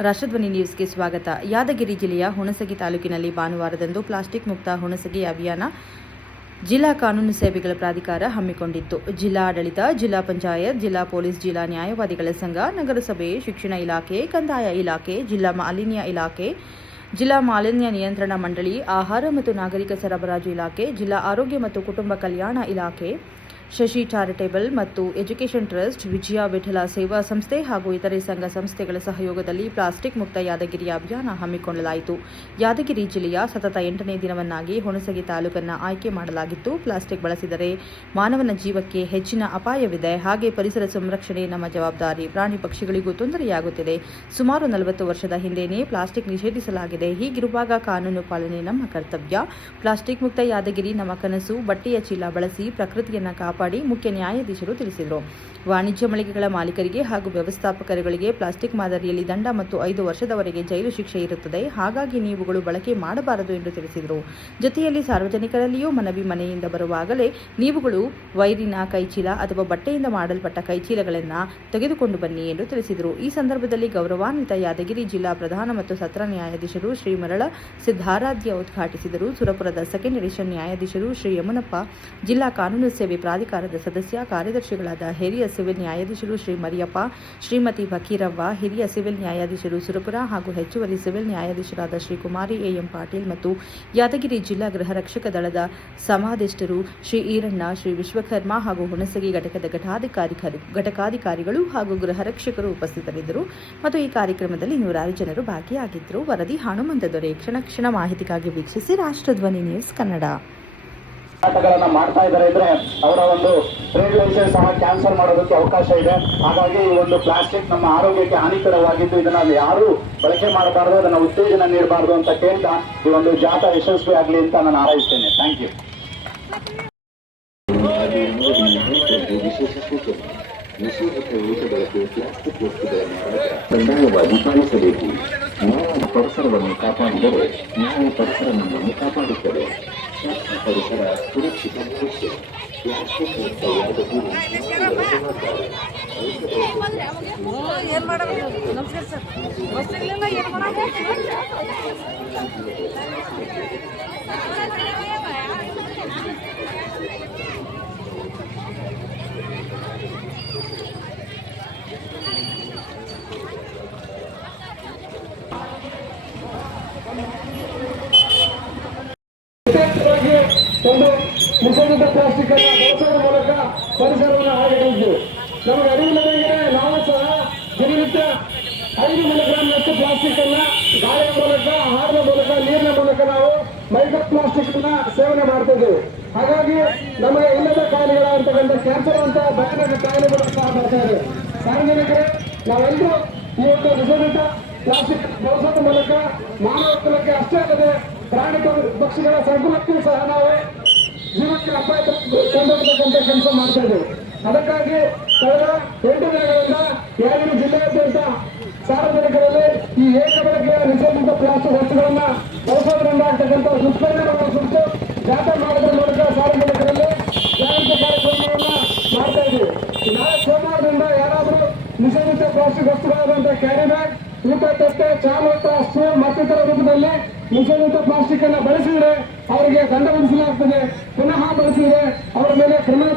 ರಾಷ್ಟ್ರಧ್ವನಿ ನ್ಯೂಸ್ಗೆ ಸ್ವಾಗತ. ಯಾದಗಿರಿ ಜಿಲ್ಲೆಯ ಹುಣಸಗಿ ತಾಲೂಕಿನಲ್ಲಿ ಭಾನುವಾರದಂದು ಪ್ಲಾಸ್ಟಿಕ್ ಮುಕ್ತ ಹುಣಸಗಿ ಅಭಿಯಾನ ಜಿಲ್ಲಾ ಕಾನೂನು ಸೇವೆಗಳ ಪ್ರಾಧಿಕಾರ ಹಮ್ಮಿಕೊಂಡಿತ್ತು. ಜಿಲ್ಲಾ ಆಡಳಿತ, ಜಿಲ್ಲಾ ಪಂಚಾಯತ್, ಜಿಲ್ಲಾ ಪೊಲೀಸ್, ಜಿಲ್ಲಾ ನ್ಯಾಯವಾದಿಗಳ ಸಂಘ, ನಗರಸಭೆ, ಶಿಕ್ಷಣ ಇಲಾಖೆ, ಕಂದಾಯ ಇಲಾಖೆ, ಜಿಲ್ಲಾ ಮಾಲಿನ್ಯ ಇಲಾಖೆ, ಜಿಲ್ಲಾ ಮಾಲಿನ್ಯ ನಿಯಂತ್ರಣ ಮಂಡಳಿ, ಆಹಾರ ಮತ್ತು ನಾಗರಿಕ ಸರಬರಾಜು ಇಲಾಖೆ, ಜಿಲ್ಲಾ ಆರೋಗ್ಯ ಮತ್ತು ಕುಟುಂಬ ಕಲ್ಯಾಣ ಇಲಾಖೆ, ಶಶಿ ಚಾರಿಟೇಬಲ್ ಮತ್ತು ಎಜುಕೇಷನ್ ಟ್ರಸ್ಟ್, ವಿಜಯ ವಿಠಲ ಸೇವಾ ಸಂಸ್ಥೆ ಹಾಗೂ ಇತರೆ ಸಂಘ ಸಂಸ್ಥೆಗಳ ಸಹಯೋಗದಲ್ಲಿ ಪ್ಲಾಸ್ಟಿಕ್ ಮುಕ್ತ ಯಾದಗಿರಿ ಅಭಿಯಾನ ಹಮ್ಮಿಕೊಳ್ಳಲಾಯಿತು. ಯಾದಗಿರಿ ಜಿಲ್ಲೆಯ ಸತತ 8ನೇ ದಿನವನ್ನಾಗಿ ಹುಣಸಗಿ ತಾಲೂಕನ್ನು ಆಯ್ಕೆ ಮಾಡಲಾಗಿತ್ತು. ಪ್ಲಾಸ್ಟಿಕ್ ಬಳಸಿದರೆ ಮಾನವನ ಜೀವಕ್ಕೆ ಹೆಚ್ಚಿನ ಅಪಾಯವಿದೆ. ಹಾಗೆ ಪರಿಸರ ಸಂರಕ್ಷಣೆ ನಮ್ಮ ಜವಾಬ್ದಾರಿ. ಪ್ರಾಣಿ ಪಕ್ಷಿಗಳಿಗೂ ತೊಂದರೆಯಾಗುತ್ತಿದೆ. ಸುಮಾರು 40 ವರ್ಷದ ಹಿಂದೆಯೇ ಪ್ಲಾಸ್ಟಿಕ್ ನಿಷೇಧಿಸಲಾಗಿದೆ. ಹೀಗಿರುವಾಗ ಕಾನೂನು ಪಾಲನೆ ನಮ್ಮ ಕರ್ತವ್ಯ. ಪ್ಲಾಸ್ಟಿಕ್ ಮುಕ್ತ ಯಾದಗಿರಿ ನಮ್ಮ ಕನಸು. ಬಟ್ಟೆಯ ಚೀಲ ಬಳಸಿ ಪ್ರಕೃತಿಯನ್ನು ಕಾಪಾಡಿ ಮುಖ್ಯ ನ್ಯಾಯಾಧೀಶರು ತಿಳಿಸಿದರು. ವಾಣಿಜ್ಯ ಮಳಿಗೆಗಳ ಮಾಲೀಕರಿಗೆ ಹಾಗೂ ವ್ಯವಸ್ಥಾಪಕರುಗಳಿಗೆ ಪ್ಲಾಸ್ಟಿಕ್ ಮಾದರಿಯಲ್ಲಿ ದಂಡ ಮತ್ತು 5 ವರ್ಷದವರೆಗೆ ಜೈಲು ಶಿಕ್ಷೆ ಇರುತ್ತದೆ. ಹಾಗಾಗಿ ನೀವುಗಳು ಬಳಕೆ ಮಾಡಬಾರದು ಎಂದು ತಿಳಿಸಿದರು. ಜೊತೆಯಲ್ಲಿ ಸಾರ್ವಜನಿಕರಲ್ಲಿಯೂ ಮನೆಯಿಂದ ಬರುವಾಗಲೇ ನೀವುಗಳು ವೈರಿನ ಕೈಚೀಲ ಅಥವಾ ಬಟ್ಟೆಯಿಂದ ಮಾಡಲ್ಪಟ್ಟ ಕೈಚೀಲಗಳನ್ನು ತೆಗೆದುಕೊಂಡು ಬನ್ನಿ ಎಂದು ತಿಳಿಸಿದರು. ಈ ಸಂದರ್ಭದಲ್ಲಿ ಗೌರವಾನ್ವಿತ ಯಾದಗಿರಿ ಜಿಲ್ಲಾ ಪ್ರಧಾನ ಮತ್ತು ಸತ್ರ ನ್ಯಾಯಾಧೀಶರು ಶ್ರೀ ಮರಳ ಸಿದ್ದಾರಾಧ್ಯ ಉದ್ಘಾಟಿಸಿದರು. ಸುರಪುರದ ಸೆಕೆಂಡ್ ಎಡಿಷನ್ ನ್ಯಾಯಾಧೀಶರು ಶ್ರೀ ಯಮನಪ್ಪ, ಜಿಲ್ಲಾ ಕಾನೂನು ಸೇವೆ ಪ್ರಾಧಿಕಾರದ ಸದಸ್ಯ ಕಾರ್ಯದರ್ಶಿಗಳಾದ ಹಿರಿಯ ಸಿವಿಲ್ ನ್ಯಾಯಾಧೀಶರು ಶ್ರೀ ಮರಿಯಪ್ಪ, ಶ್ರೀಮತಿ ಫಕೀರವ್ವ, ಹಿರಿಯ ಸಿವಿಲ್ ನ್ಯಾಯಾಧೀಶರು ಸುರಪುರ ಹಾಗೂ ಹೆಚ್ಚುವರಿ ಸಿವಿಲ್ ನ್ಯಾಯಾಧೀಶರಾದ ಶ್ರೀ ಕುಮಾರಿ ಎಂ ಪಾಟೀಲ್ ಮತ್ತು ಯಾದಗಿರಿ ಜಿಲ್ಲಾ ಗೃಹ ರಕ್ಷಕ ದಳದ ಸಮಾದೇಷ್ಟರು ಶ್ರೀ ಈರಣ್ಣ, ಶ್ರೀ ವಿಶ್ವಕರ್ಮ ಹಾಗೂ ಹುಣಸಗಿ ಘಟಕದ ಘಟಕಾಧಿಕಾರಿಗಳು ಹಾಗೂ ಗೃಹ ರಕ್ಷಕರು ಉಪಸ್ಥಿತರಿದ್ದರು ಮತ್ತು ಈ ಕಾರ್ಯಕ್ರಮದಲ್ಲಿ ನೂರಾರು ಜನರು ಭಾಗಿಯಾಗಿದ್ದರು. ವರದಿ ಹನುಮಂತ ದೊರೆ. ಕ್ಷಣ ಮಾಹಿತಿಗಾಗಿ ವೀಕ್ಷಿಸಿ ರಾಷ್ಟ್ರಧ್ವನಿ ನ್ಯೂಸ್ ಕನ್ನಡ. ಹೋರಾಟಗಳನ್ನ ಮಾಡ್ತಾ ಇದ್ದಾರೆ ಇದ್ರೆ ಅವರ ಒಂದು ಟ್ರೇಡ್ ಲೈಸೆನ್ಸ್ ಸಹ ಕ್ಯಾನ್ಸಲ್ ಮಾಡೋದಕ್ಕೆ ಅವಕಾಶ ಇದೆ. ಹಾಗಾಗಿ ಈ ಒಂದು ಪ್ಲಾಸ್ಟಿಕ್ ನಮ್ಮ ಆರೋಗ್ಯಕ್ಕೆ ಹಾನಿಕರವಾಗಿದ್ದು ಇದನ್ನ ಯಾರು ಬಳಕೆ ಮಾಡಬಾರದು, ಅದನ್ನ ಉತ್ತೇಜನ ನೀಡಬಾರದು ಅಂತ ಕೇಳ್ತಾ ಈ ಒಂದು ಜಾಥಾ ಯಶಸ್ವಿ ಆಗಲಿ ಅಂತ ನಾನು ಹಾರೈಸ್ತೇನೆ. Thank you. ಕಡ್ಡಾಯವಾಗಿ ಪಾಲಿಸಬೇಕು. ನಾವು ಪರಿಸರವನ್ನು ಕಾಪಾಡಿದರೆ ನಾವು ಪರಿಸರ ನಮ್ಮನ್ನು ಕಾಪಾಡುತ್ತದೆ. ಪರಿಸರ ಸುರಕ್ಷಿತ ಭವಿಷ್ಯ. ಪ್ಲಾಸ್ಟಿಕ್ ಮುಕ್ತ ಯಾದಗಿರಿ ಒಂದು ನಿಷೇಧಿತ ಪ್ಲಾಸ್ಟಿಕ್ ಅನ್ನು ಬಳಸುವ ಮೂಲಕ ಪರಿಸರವನ್ನು ಹಾಳಾಗಿದ್ದು ನಮಗೆ ಅರಿವಿಲ್ಲದಂಗೆ ನಾವು ಸಹ ದಿನನಿತ್ಯ 5 ಮಿಲಿಗ್ರಾಂನಷ್ಟು ಪ್ಲಾಸ್ಟಿಕ್ ಅನ್ನ ಗಾಳಿಯ ಮೂಲಕ, ಆಹಾರದ ಮೂಲಕ, ನೀರಿನ ಮೂಲಕ ನಾವು ಮೈಕ್ರೋ ಪ್ಲಾಸ್ಟಿಕ್ ಅನ್ನ ಸೇವನೆ ಮಾಡ್ತಾ ಇದ್ದೇವೆ. ಹಾಗಾಗಿ ನಮಗೆ ಇಲ್ಲದ ಕಾಯಿಲೆಗಳಾಗಿರ್ತಕ್ಕಂಥ ಕ್ಯಾನ್ಸರ್ ಅಂತ ಭಯಾನಕ ಕಾಯಿಲೆಗಳು ಸಹ ಬರ್ತಾ ಇದೆ. ಸಾರ್ವಜನಿಕರೇ, ನಾವೆಲ್ಲರೂ ಈ ಒಂದು ನಿಷೇಧಿತ ಪ್ಲಾಸ್ಟಿಕ್ ಬಳಸೋದ್ರ ಮೂಲಕ ಮಾನವ ಕುಲಕ್ಕೆ ಅಷ್ಟೇ ಅಲ್ಲದೆ ಪ್ರಾಣಿ ಪಕ್ಷಿಗಳ ಸಂಕುಲಕ್ಕೂ ಸಹ ನಾವು ಜೀವಕ್ಕೆ ಅಪಾಯ ತಂದೊಡ್ಡತಕ್ಕಂಥ ಕೆಲಸ ಮಾಡ್ತಾ ಇದ್ದೇವೆ. ಅದಕ್ಕಾಗಿ ಕಳೆದ 8 ದಿನಗಳಿಂದ ಯಾದಗಿರಿ ಜಿಲ್ಲೆಯಾದ್ಯಂತ ಸಾರ್ವಜನಿಕರಲ್ಲಿ ಈ ಏಕಬಳಕೆಯ ನಿಷೇಧಿತ ಪ್ಲಾಸ್ಟಿಕ್ ವಸ್ತುಗಳನ್ನ ಬಳಸೋದ್ರಿಂದ ಆಗ್ತಕ್ಕಂಥ ದುಷ್ಪರಿಣಾಮಗಳ ಕುರಿತು ಜಾಥಾ ಮಾಡೋದ್ರ ಮೂಲಕ ಸಾರ್ವಜನಿಕರಲ್ಲಿ ಜಾಗೃತಿ ಕಾರ್ಯಕ್ರಮವನ್ನ ಮಾಡ್ತಾ ಇದ್ದೀವಿ. ನಾಳೆ ಸೋಮವಾರದಿಂದ ಯಾರಾದರೂ ನಿಷೇಧಿತ ಪ್ಲಾಸ್ಟಿಕ್ ವಸ್ತುಗಳಾದಂಥ ಕ್ಯಾರಿ ಬ್ಯಾಗ್, ಊಟ ತಟ್ಟೆ, ಚಾ ಲೋಟ, ಸ್ಟೂಲ್ ಮತ್ತಿತರ ರೂಪದಲ್ಲಿ ನಿಷೇಧಿತ ಪ್ಲಾಸ್ಟಿಕ್ ಅನ್ನ ಬಳಸಿದರೆ ಅವರಿಗೆ ದಂಡ ವಿಧಿಸಲಾಗುತ್ತದೆ. ಪುನಃ ಬಳಸಿದರೆ ಅವರ ಮೇಲೆ ಕ್ರಿಮಿನಲ್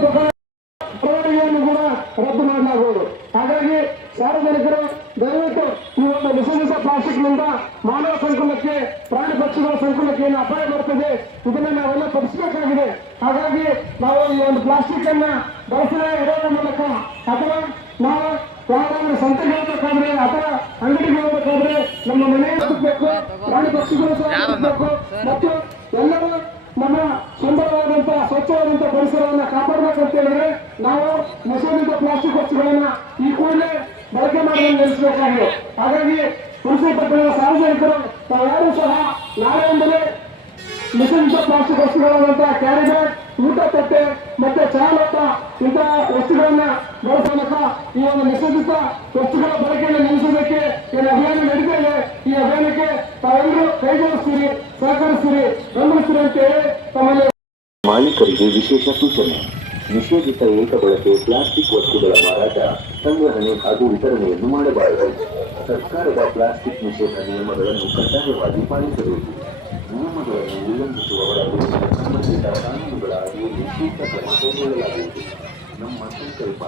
ಪ್ರಕರಣವನ್ನು ಕೂಡ ರದ್ದು ಮಾಡಲಾಗುವುದು. ಹಾಗಾಗಿ ಸಾರ್ವಜನಿಕರು ದಯವಿಟ್ಟು ಈ ಒಂದು ನಿಷೇಧಿತ ಪ್ಲಾಸ್ಟಿಕ್ ನಿಂದ ಮಾನವ ಸಂಕುಲಕ್ಕೆ, ಪ್ರಾಣಿ ಪಕ್ಷಿಗಳ ಸಂಕುಲಕ್ಕೆ ಏನು ಅಪಾಯ ಬರ್ತದೆ ಇದನ್ನ ನಾವೆಲ್ಲ ತಪ್ಪಿಸಬೇಕಾಗಿದೆ. ಹಾಗಾಗಿ ನಾವು ಈ ಒಂದು ಪ್ಲಾಸ್ಟಿಕ್ ಅನ್ನ ಬಳಸದೇ ಇರೋದ್ರ ಮೂಲಕ ಅಥವಾ ನಾವು ಯಾರಾದ್ರೂ ಸಂತೆಗೆ ಹೋಗಬೇಕಾದ್ರೆ ಅಥವಾ ಅಂಗಡಿಗೆ ಹೋಗಬೇಕಾದ್ರೆ ನಮ್ಮ ಮನೆಯನ್ನು ಬದುಕಬೇಕು, ಪ್ರಾಣಿ ಪಕ್ಷಿಗಳು ಸಹ ಬದುಕಬೇಕು ಮತ್ತು ಎಲ್ಲರೂ ನಮ್ಮ ಸುಂದರವಾದಂತಹ ಸ್ವಚ್ಛವಾದಂತಹ ಪರಿಸರವನ್ನು ಕಾಪಾಡಬೇಕಂತ ಹೇಳಿದ್ರೆ ನಾವು ನಿಷೇಧಿತ ಪ್ಲಾಸ್ಟಿಕ್ ವಸ್ತುಗಳನ್ನ ಈ ಕೂಡಲೇ ಬಳಕೆ ಮಾಡೋದನ್ನು ನಿಲ್ಲಿಸಬೇಕಾಗಿದೆ. ಹಾಗಾಗಿ ಕೃಷಿ ಪಟ್ಟಣದ ಸಾರ್ವಜನಿಕರು ತಾವ್ಯಾರೂ ಸಹ ನಾಳೆಯಿಂದಲೇ ನಿಷೇಧಿತ ಪ್ಲಾಸ್ಟಿಕ್ ವಸ್ತುಗಳಾದಂತಹ ಕ್ಯಾರಿ ಬ್ಯಾಗ್, ಊಟ ತಟ್ಟೆ ಮತ್ತೆ ಚಹಾ ಲೋಟ ಇಂತಹ ವಸ್ತುಗಳನ್ನ ಬಳಸೋದಕ್ಕ ಈ ಒಂದು ನಿಷೇಧಿತ ವಸ್ತುಗಳ ಬಳಕೆಯನ್ನು ನಿಲ್ಲಿಸೋದಕ್ಕೆ ಏನು ಅಭಿಯಾನ ನಡೀತಾ ಇದೆ. ಈ ಅಭಿಯಾನಕ್ಕೆ ತಾವೆಲ್ಲರೂ ಕೈಜೋಡಿಸ್ತೀರಿ, ಸಹಕರಿಸ್ತೀರಿ, ಬೆಂಬಲಿಸ್ತೀರಿ ಅಂತ ಹೇಳಿ ತಮ್ಮಲ್ಲಿ ಮಾಲೀಕರಿಗೆ ವಿಶೇಷ ಸೂಚನೆ. ನಿಷೇಧಿತ ಏಕಬಳಕೆ ಪ್ಲಾಸ್ಟಿಕ್ ವಸ್ತುಗಳ ಮಾರಾಟ, ಸಂಗ್ರಹಣೆ ಹಾಗೂ ವಿತರಣೆಯನ್ನು ಮಾಡಬಾರದು. ಸರ್ಕಾರದ ಪ್ಲಾಸ್ಟಿಕ್ ನಿಷೇಧ ನಿಯಮಗಳನ್ನು ಕಡ್ಡಾಯವಾಗಿ ಪಾಲಿಸಬೇಕು. ನಿಯಮಗಳನ್ನು ಉಲ್ಲಂಘಿಸುವವರ ವಿರುದ್ಧ ಸಂಬಂಧಿತ ಕಾನೂನುಗಳ ಅಡಿಯಲ್ಲಿ ಸೂಕ್ತ ಕ್ರಮ ಕೈಗೊಳ್ಳಲಾಗುವುದು. ನಮ್ಮ ಸಂಕಲ್ಪ,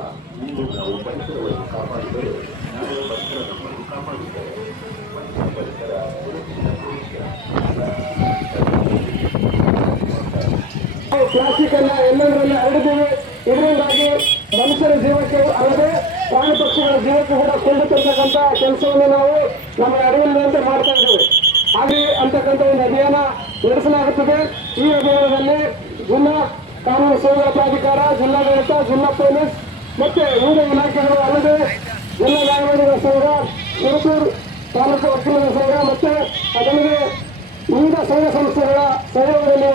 ಇಂದು ನಾವು ಪರಿಸರವನ್ನು ಕಾಪಾಡಿದರೆ ನಾಳೆ ಪರಿಸರ ನಮ್ಮನ್ನು ಕಾಪಾಡುತ್ತದೆ. ಪರಿಸರ ಸುರಕ್ಷಿತ ಭವಿಷ್ಯ. ಪ್ಲಾಸ್ಟಿಕ್ ಅನ್ನ ಎಲ್ಲೆಂದರಲ್ಲಿ ಹರಡಿದ್ದೇವೆ. ಇದರಿಂದಾಗಿ ಮನುಷ್ಯರ ಜೀವಕ್ಕೆ ಅಲ್ಲದೆ ಪ್ರಾಣಿ ಪಕ್ಷಿಗಳ ಜೀವಕ್ಕೆ ಕೂಡ ಕೊಂಡು ತರ್ತಕ್ಕಂಥ ಕೆಲಸವನ್ನು ನಾವು ನಮ್ಮ ಅರಿವಿಲ್ಲದಂತೆ ಮಾಡ್ತಾ ಇದ್ದೇವೆ. ಹಾಗೆ ಅಂತಕ್ಕಂಥ ಒಂದು ಅಭಿಯಾನ ನಡೆಸಲಾಗುತ್ತದೆ. ಈ ಅಭಿಯಾನದಲ್ಲಿ ಜಿಲ್ಲಾ ಕಾನೂನು ಸೇವಾ ಪ್ರಾಧಿಕಾರ, ಜಿಲ್ಲಾಡಳಿತ, ಜಿಲ್ಲಾ ಪೊಲೀಸ್ ಮತ್ತೆ ವಿವಿಧ ಇಲಾಖೆಗಳು ಅಲ್ಲದೆ ಜಿಲ್ಲಾ ನ್ಯಾಯವಾದಿಗಳ ಸಂಘ, ಸುರಪುರ ತಾಲೂಕು ವಕೀಲರ ಸಂಘ ಮತ್ತೆ ಅದಲ್ಲದೆ ವಿವಿಧ ಸಂಘ ಸಂಸ್ಥೆಗಳ ಸಹಯೋಗದಲ್ಲಿ